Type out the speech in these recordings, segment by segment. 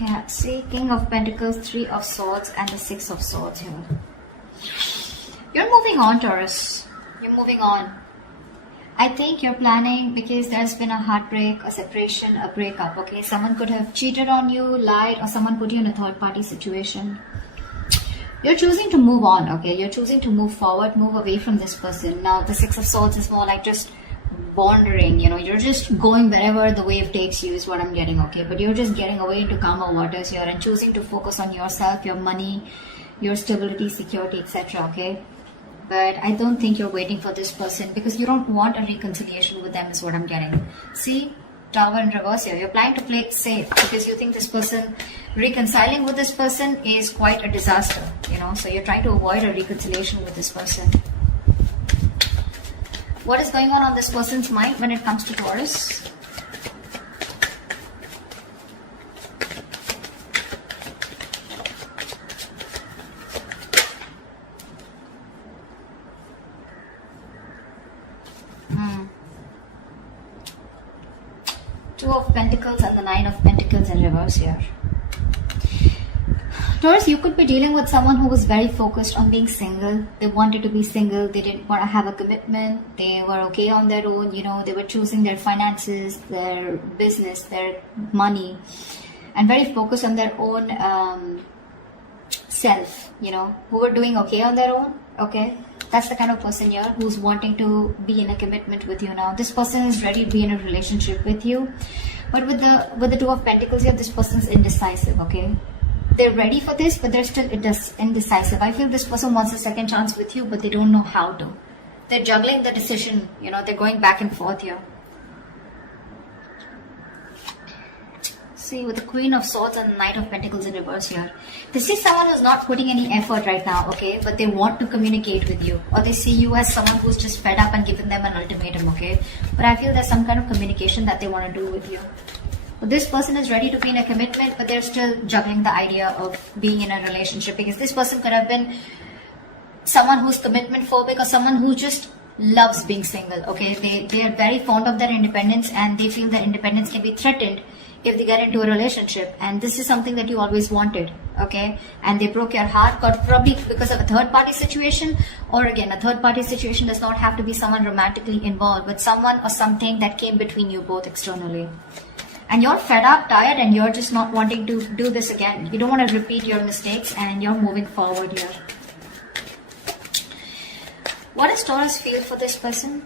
Yeah, see, King of Pentacles, Three of Swords, and the Six of Swords here. You're moving on, Taurus. You're moving on. I think you're planning because there's been a heartbreak, a separation, a breakup, okay? Someone could have cheated on you, lied, or someone put you in a third-party situation. You're choosing to move on, okay? You're choosing to move forward, move away from this person. Now, the Six of Swords is more like just wandering, you're just going wherever the wave takes you is what I'm getting, okay? But you're just getting away into calmer waters here and choosing to focus on yourself, your money, your stability, security, etc., okay? But I don't think you're waiting for this person because you don't want a reconciliation with them is what I'm getting. See, Tower in reverse here. You're planning to play it safe because you think this person, reconciling with this person is quite a disaster, so you're trying to avoid a reconciliation with this person. What is going on this person's mind when it comes to Taurus? Two of Pentacles and the Nine of Pentacles in reverse here. Taurus, you could be dealing with someone who was very focused on being single. They wanted to be single. They didn't want to have a commitment. They were okay on their own. They were choosing their finances, their business, their money, and very focused on their own self, who were doing okay on their own. Okay, that's the kind of person here who's wanting to be in a commitment with you now. This person is ready to be in a relationship with you, but with the Two of Pentacles here, this person's indecisive. Okay, they're ready for this, but they're still indecisive. I feel this person wants a second chance with you, but they don't know how to. They're juggling the decision. They're going back and forth here. See, with the Queen of Swords and the Knight of Pentacles in reverse here. This is someone who's not putting any effort right now, okay? But they want to communicate with you. Or they see you as someone who's just fed up and given them an ultimatum, okay? But I feel there's some kind of communication that they want to do with you. But this person is ready to be in a commitment, but they're still juggling the idea of being in a relationship. Because this person could have been someone who's commitment phobic or someone who just loves being single, okay? They are very fond of their independence and they feel that independence can be threatened if they get into a relationship, and this is something that you always wanted, okay? And they broke your heart, probably because of a third-party situation, or again, a third-party situation does not have to be someone romantically involved, but someone or something that came between you both externally. And you're fed up, tired, and you're just not wanting to do this again. You don't want to repeat your mistakes, and you're moving forward here. What does Taurus feel for this person?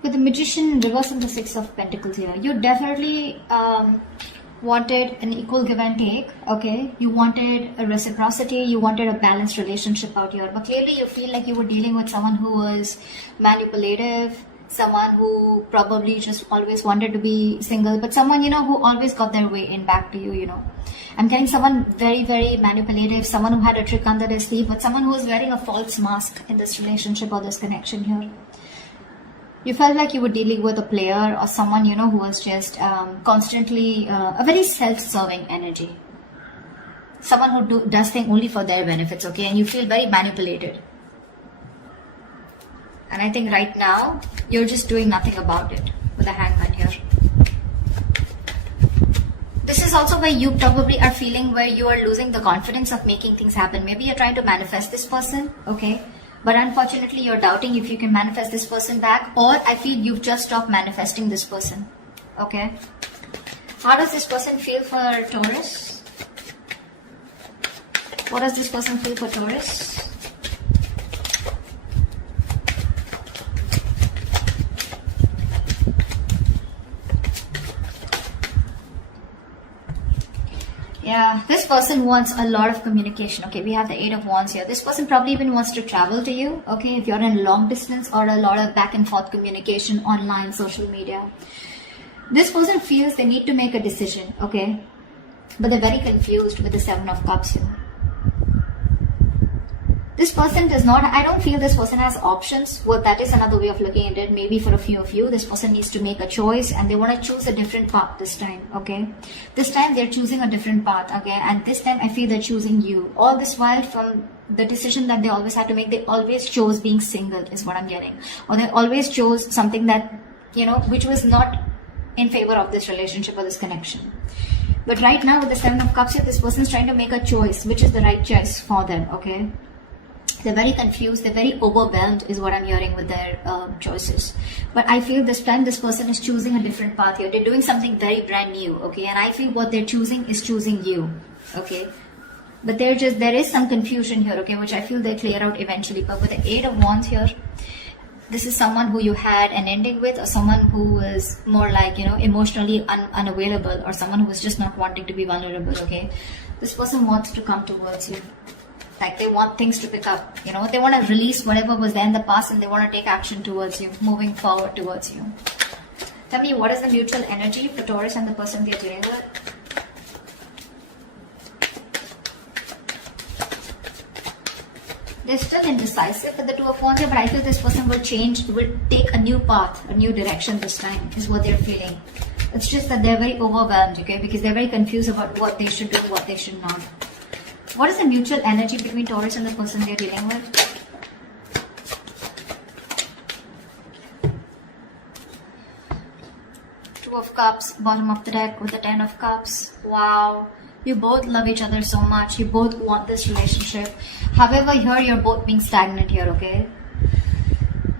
With the Magician reversing the Six of Pentacles here, you definitely wanted an equal give and take, okay? You wanted a reciprocity, you wanted a balanced relationship out here, but clearly you feel like you were dealing with someone who was manipulative, someone who probably just always wanted to be single, but someone, who always got their way in back to you, I'm getting someone very, very manipulative, someone who had a trick under their sleeve, but someone who was wearing a false mask in this relationship or this connection here. You felt like you were dealing with a player or someone, who was just constantly a very self-serving energy. Someone who does things only for their benefits, okay? And you feel very manipulated. And I think right now, you're just doing nothing about it with the Hangman here. This is also where you probably are feeling where you are losing the confidence of making things happen. Maybe you're trying to manifest this person, okay? But unfortunately, you're doubting if you can manifest this person back, or I feel you've just stopped manifesting this person, okay? How does this person feel for Taurus? What does this person feel for Taurus? Yeah, this person wants a lot of communication. Okay, we have the Eight of Wands here. This person probably even wants to travel to you. Okay, if you're in long distance or a lot of back and forth communication online, social media. This person feels they need to make a decision. Okay, but they're very confused with the Seven of Cups here. This person does not, I don't feel this person has options. Well, that is another way of looking at it. Maybe for a few of you, this person needs to make a choice and they want to choose a different path this time, okay? This time they're choosing a different path, okay? And this time I feel they're choosing you. All this while from the decision that they always had to make, they always chose being single is what I'm getting. Or they always chose something that, you know, which was not in favor of this relationship or this connection. But right now with the Seven of Cups here, this person is trying to make a choice, which is the right choice for them, okay? They're very confused, they're very overwhelmed is what I'm hearing with their choices. But I feel this time this person is choosing a different path here. They're doing something very brand new, okay? And I feel what they're choosing is choosing you, okay? But there is some confusion here, okay, which I feel they'll clear out eventually. But with the Eight of Wands here, this is someone who you had an ending with, or someone who is more like, you know, emotionally unavailable, or someone who is just not wanting to be vulnerable, okay? This person wants to come towards you. Like they want things to pick up, you know, they want to release whatever was there in the past and they want to take action towards you, moving forward towards you. Tell me, what is the mutual energy for Taurus and the person they're dealing with? They're still indecisive with the Two of Wands here, but I feel this person will change, will take a new path, a new direction this time, is what they're feeling. It's just that they're very overwhelmed, okay, because they're very confused about what they should do, what they should not. What is the mutual energy between Taurus and the person they're dealing with? Two of Cups, bottom of the deck with the Ten of Cups. Wow. You both love each other so much. You both want this relationship. However, here you're both being stagnant here, okay?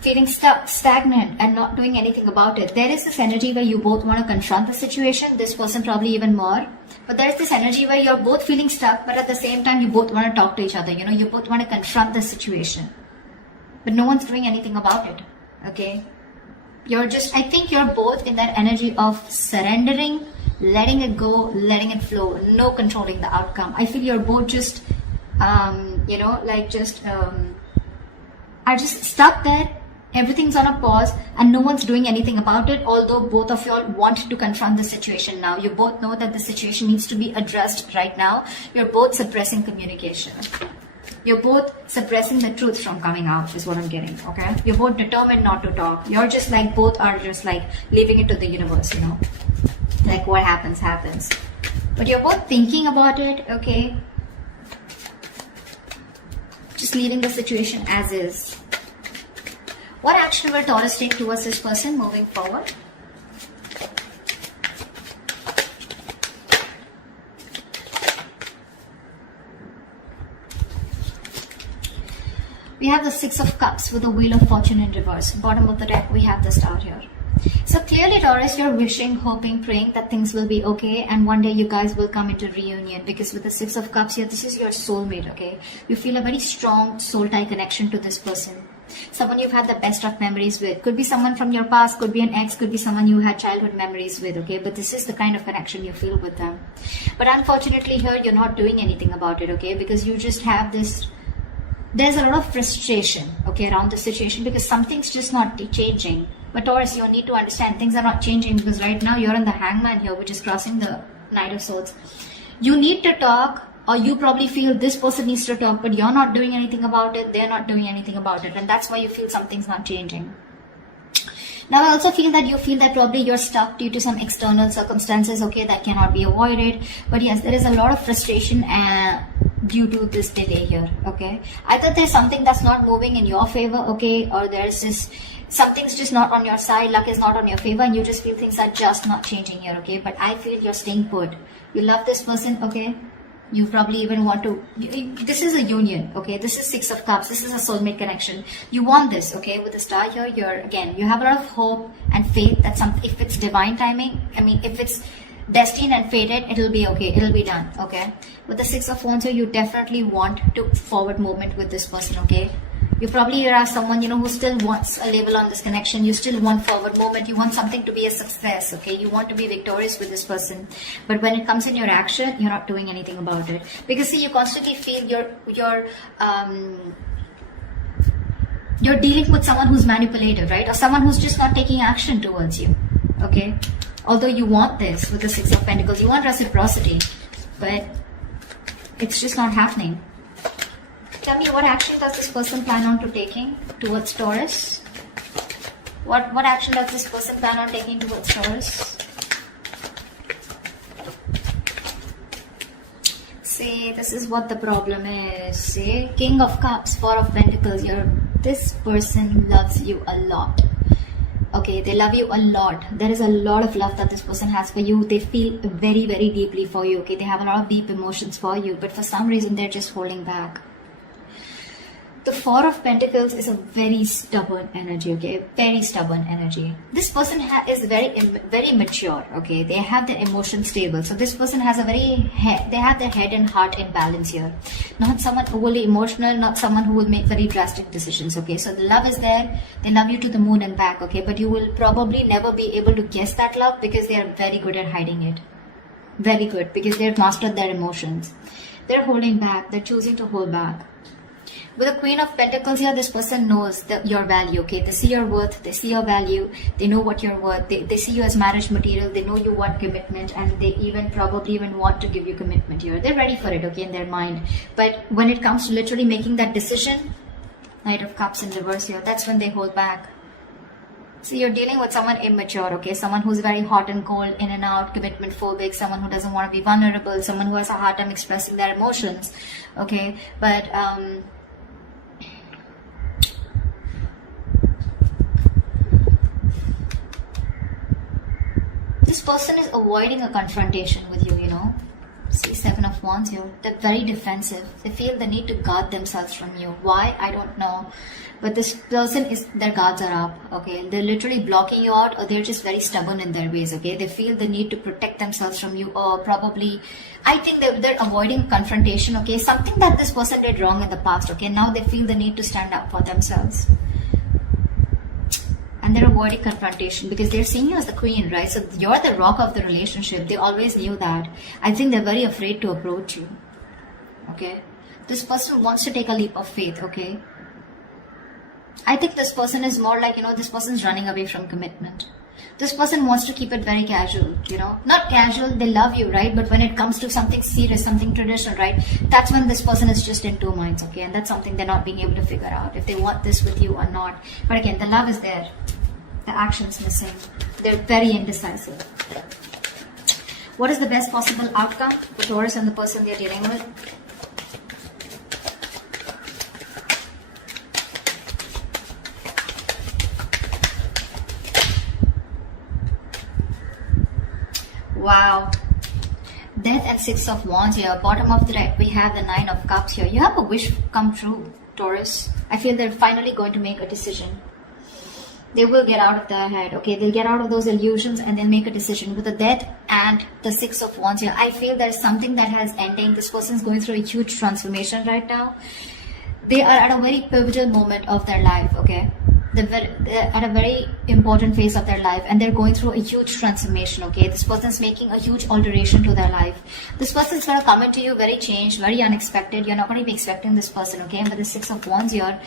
Feeling stuck, stagnant, and not doing anything about it. There is this energy where you both want to confront the situation. This person probably even more. But there's this energy where you're both feeling stuck, but at the same time, you both want to talk to each other. You know, you both want to confront the situation. But no one's doing anything about it, okay? I think you're both in that energy of surrendering, letting it go, letting it flow, no controlling the outcome. I feel you're both just, you know, like just, are just stuck there. Everything's on a pause and no one's doing anything about it, although both of y'all want to confront the situation now. You both know that the situation needs to be addressed right now. You're both suppressing communication. You're both suppressing the truth from coming out is what I'm getting, okay? You're both determined not to talk. You're just like, both are just like leaving it to the universe, you know? Like what happens, happens. But you're both thinking about it, okay? Just leaving the situation as is. What action will Taurus take towards this person moving forward? We have the Six of Cups with the Wheel of Fortune in reverse. Bottom of the deck, we have the Star here. So clearly, Taurus, you're wishing, hoping, praying that things will be okay and one day you guys will come into reunion, because with the Six of Cups here, this is your soulmate, okay? You feel a very strong soul tie connection to this person. Someone you've had the best of memories with. Could be someone from your past, could be an ex, could be someone you had childhood memories with, okay? But this is the kind of connection you feel with them. But unfortunately here, you're not doing anything about it, okay? Because you just have this, there's a lot of frustration, okay, around the situation because something's just not changing. But Taurus, you need to understand things are not changing because right now you're in the Hangman here, which is crossing the Knight of Swords. You need to talk, or you probably feel this person needs to talk, but you're not doing anything about it, they're not doing anything about it, and that's why you feel something's not changing. Now I also feel that you feel that probably you're stuck due to some external circumstances, okay, that cannot be avoided. But yes, there is a lot of frustration due to this delay here, okay? Either there's something that's not moving in your favor, okay, or there's this, something's just not on your side, luck is not on your favor, and you just feel things are just not changing here, okay? But I feel you're staying put. You love this person, okay? You probably even want to, this is a union, okay? This is Six of Cups. This is a soulmate connection. You want this, okay? With the Star here, you have a lot of hope and faith that if it's divine timing, I mean, if it's destined and fated, it'll be okay. It'll be done, okay? With the Six of Wands here, you definitely want to forward movement with this person, okay? You probably are someone, you know, who still wants a label on this connection. You still want forward movement. You want something to be a success, okay? You want to be victorious with this person. But when it comes in your action, you're not doing anything about it. Because see, you constantly feel you're dealing with someone who's manipulative, right? Or someone who's just not taking action towards you, okay? Although you want this with the Six of Pentacles, you want reciprocity, but it's just not happening. Tell me, what action does this person plan on to taking towards Taurus? What action does this person plan on taking towards Taurus? See, this is what the problem is. See, King of Cups, Four of Pentacles. This person loves you a lot. Okay, they love you a lot. There is a lot of love that this person has for you. They feel very, very deeply for you. Okay, they have a lot of deep emotions for you, but for some reason they're just holding back. The Four of Pentacles is a very stubborn energy, okay? Very stubborn energy. This person is very mature, okay? They have their emotions stable. So this person has they have their head and heart in balance here. Not someone overly emotional, not someone who will make very drastic decisions, okay? So the love is there. They love you to the moon and back, okay? But you will probably never be able to guess that love because they are very good at hiding it. Very good, because they've mastered their emotions. They're holding back. They're choosing to hold back. With the Queen of Pentacles here, this person knows your value, okay? They see your worth, they see your value, they know what you're worth, they see you as marriage material, they know you want commitment, and they probably want to give you commitment here. They're ready for it, okay, in their mind. But when it comes to literally making that decision, Knight of Cups in reverse here, that's when they hold back. So you're dealing with someone immature, okay? Someone who's very hot and cold, in and out, commitment phobic, someone who doesn't want to be vulnerable, someone who has a hard time expressing their emotions, okay? But, this person is avoiding a confrontation with you, See, Seven of Wands here. They're very defensive. They feel the need to guard themselves from you. Why? I don't know. But this person their guards are up, okay? They're literally blocking you out, or they're just very stubborn in their ways, okay? They feel the need to protect themselves from you, or probably, I think they're avoiding confrontation, okay? Something that this person did wrong in the past, okay? Now they feel the need to stand up for themselves. And they're avoiding confrontation because they're seeing you as the queen, right? So you're the rock of the relationship. They always knew that. I think they're very afraid to approach you, okay? This person wants to take a leap of faith, okay? I think this person is more like, this person's running away from commitment. This person wants to keep it very casual, Not casual, they love you, right? But when it comes to something serious, something traditional, right? That's when this person is just in two minds, okay? And that's something they're not being able to figure out, if they want this with you or not. But again, the love is there. The action's missing. They're very indecisive. What is the best possible outcome for Taurus and the person they're dealing with? Wow. Death and Six of Wands here. Bottom of the deck, we have the Nine of Cups here. You have a wish come true, Taurus. I feel they're finally going to make a decision. They will get out of their head, okay? They'll get out of those illusions and they'll make a decision. With the Death and the Six of Wands here, I feel there's something that has ending. This person's going through a huge transformation right now. They are at a very pivotal moment of their life, okay? They're at a very important phase of their life, and they're going through a huge transformation, okay? This person's making a huge alteration to their life. This person's going to come into you very changed, very unexpected. You're not going to be expecting this person, okay? But the Six of Wands here,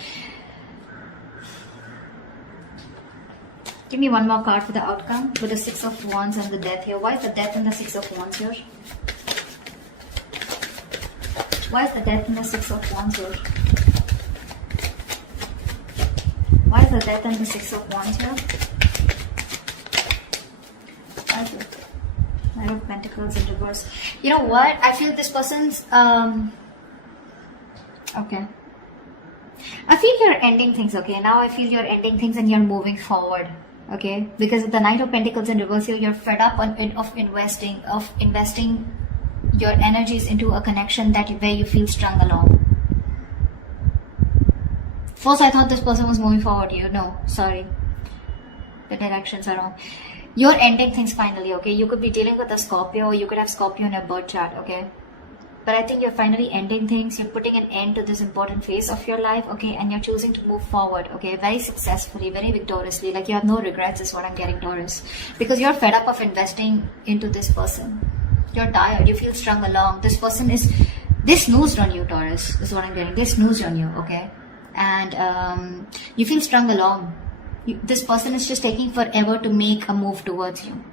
give me one more card for the outcome with the Six of Wands and the Death here. Why is the Death and the Six of Wands here? Why is the Death and the Six of Wands here? Why is the Death and the Six of Wands here? Why is it Knight of Pentacles in reverse? You know what? I feel this person's okay. I feel you're ending things, okay? Now I feel you're ending things and you're moving forward, okay? Because of the Knight of Pentacles in reverse here, you're fed up of investing your energies into a connection where you feel strung along. First, I thought this person was moving forward here. No, sorry. The directions are wrong. You're ending things finally, okay? You could be dealing with a Scorpio, or you could have Scorpio in your birth chart, okay? But I think you're finally ending things. You're putting an end to this important phase of your life, okay? And you're choosing to move forward, okay? Very successfully, very victoriously. Like you have no regrets is what I'm getting, Taurus. Because you're fed up of investing into this person. You're tired. You feel strung along. This person they snoozed on you, Taurus, is what I'm getting. They snoozed on you, okay? And you feel strung along. This person is just taking forever to make a move towards you.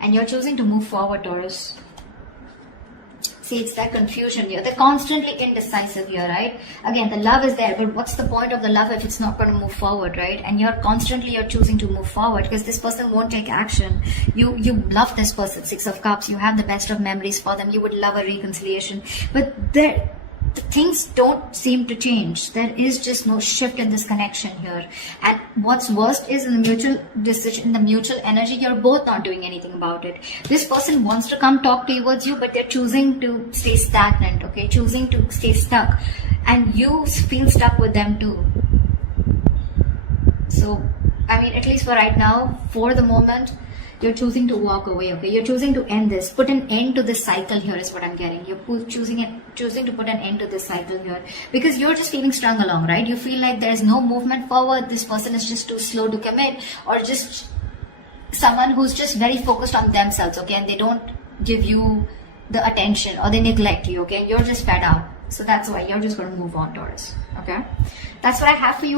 And you're choosing to move forward, Taurus. See, it's that confusion here. They're constantly indecisive here, right? Again, the love is there, but what's the point of the love if it's not going to move forward, right? And you're choosing to move forward because this person won't take action. You love this person, Six of Cups. You have the best of memories for them. You would love a reconciliation, but things don't seem to change. There is just no shift in this connection here. And what's worst is in the mutual decision, in the mutual energy, you're both not doing anything about it. This person wants to come talk towards you, but they're choosing to stay stagnant, okay? Choosing to stay stuck. And you feel stuck with them too. So, I mean, at least for right now, for the moment, you're choosing to walk away, okay? You're choosing to end this, put an end to this cycle here is what I'm getting. You're choosing to put an end to this cycle here because you're just feeling strung along, right? You feel like there's no movement forward. This person is just too slow to commit, or just someone who's just very focused on themselves, okay? And they don't give you the attention, or they neglect you, okay? You're just fed up. So that's why you're just going to move on, Taurus, okay? That's what I have for you.